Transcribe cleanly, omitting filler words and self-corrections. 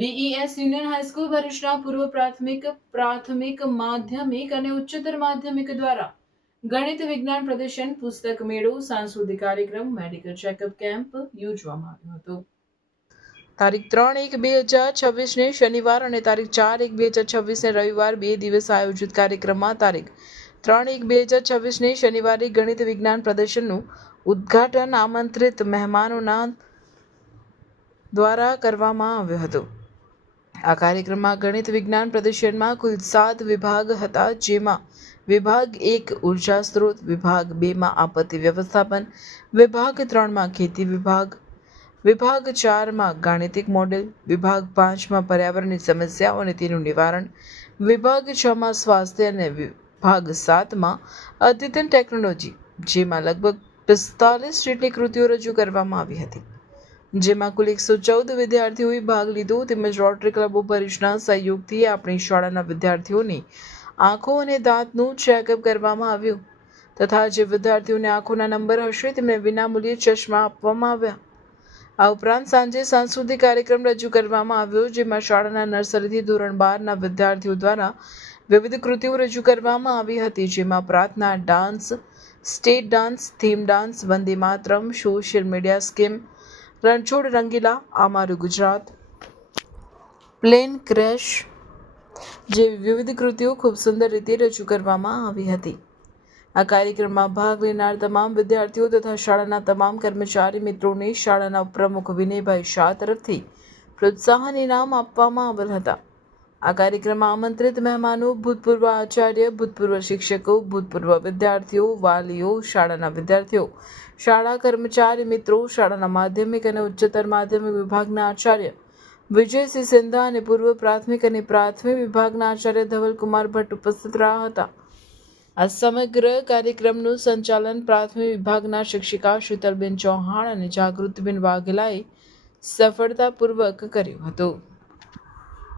BES union high school ભરૂચના પૂર્વ પ્રાથમિક માધ્યમિક અને ઉચ્ચતર માધ્યમિક દ્વારા ગણિત વિજ્ઞાન પ્રદર્શન, પુસ્તક મેળો, સાંસ્કૃતિક કાર્યક્રમ, મેડિકલ ચેકઅપ કેમ્પ યોજવામાં આવ્યો હતો. તારીખ 3-1-2026 શનિવાર અને તારીખ 4-1-2026 રવિવાર 2 દિવસ આયોજિત કાર્યક્રમમાં તારીખ 3-1-2026 શનિવારે ગણિત વિજ્ઞાન પ્રદર્શનનું ઉદ્ઘાટન આમંત્રિત મહેમાનોના દ્વારા કરવામાં આવ્યું હતું. આ કાર્યક્રમમાં ગણિત વિજ્ઞાન પ્રદર્શનમાં કુલ 7 વિભાગ હતા, જેમાં વિભાગ 1 ઉર્જા સ્ત્રોત, વિભાગ 2 માં આપત્તિ વ્યવસ્થાપન, વિભાગ 3 માં ખેતી વિભાગ 4 માં ગાણિતિક મોડેલ, વિભાગ 5 માં પર્યાવરણની સમસ્યાઓ અને તેનું નિવારણ, વિભાગ 6 માં સ્વાસ્થ્ય અને વિભાગ 7 માં અદ્યતન ટેકનોલોજી, જેમાં લગભગ 45 જેટલી કૃતિઓ રજૂ કરવામાં આવી હતી, જેમાં કુલ 114 વિદ્યાર્થીઓએ ભાગ લીધો. તેમજ રોટરી ક્લબો ભરૂચના સહયોગથી આપણી શાળાના વિદ્યાર્થીઓની આંખો અને દાંતનું ચેકઅપ કરવામાં આવ્યું તથા જે વિદ્યાર્થીઓને આંખોના નંબર હશે તેમને વિનામૂલ્યે ચશ્મા આપવામાં આવ્યા. આ ઉપરાંત સાંજે સાંસ્કૃતિક કાર્યક્રમ રજૂ કરવામાં આવ્યો, જેમાં શાળાના નર્સરીથી ધોરણ 12ના વિદ્યાર્થીઓ દ્વારા વિવિધ કૃતિઓ રજૂ કરવામાં આવી હતી, જેમાં પ્રાર્થના, dance, state dance, theme dance, Vande Mataram, social media scheme, Ranchhod Rangila, અમારું ગુજરાત, પ્લેન ક્રેશ જેવી વિવિધ કૃતિઓ ખૂબ સુંદર રીતે રજૂ કરવામાં આવી હતી. આ કાર્યક્રમમાં ભાગ લેનાર તમામ વિદ્યાર્થીઓ તથા શાળાના તમામ કર્મચારી મિત્રોને શાળાના પ્રમુખ વિનયભાઈ શાહ તરફથી પ્રોત્સાહન ઇનામ આપવામાં આવેલ હતા. આ કાર્યક્રમમાં આમંત્રિત મહેમાનો ભૂતપૂર્વ આચાર્ય, ભૂતપૂર્વ શિક્ષકો, ભૂતપૂર્વ વિદ્યાર્થીઓ, વાલીઓ, શાળાના વિદ્યાર્થીઓ, શાળા કર્મચારી મિત્રો, શાળાના માધ્યમિક અને ઉચ્ચતર માધ્યમિક વિભાગના આચાર્ય વિજયસિંહ સિંધા અને પૂર્વ પ્રાથમિક અને પ્રાથમિક વિભાગના આચાર્ય ધવલકુમાર ભટ્ટ ઉપસ્થિત રહ્યા હતા. આ સમગ્ર કાર્યક્રમનું સંચાલન પ્રાથમિક વિભાગના શિક્ષિકા શીતલબેન ચૌહાણ અને જાગૃતિબેન વાઘેલાએ સફળતાપૂર્વક કર્યું હતું.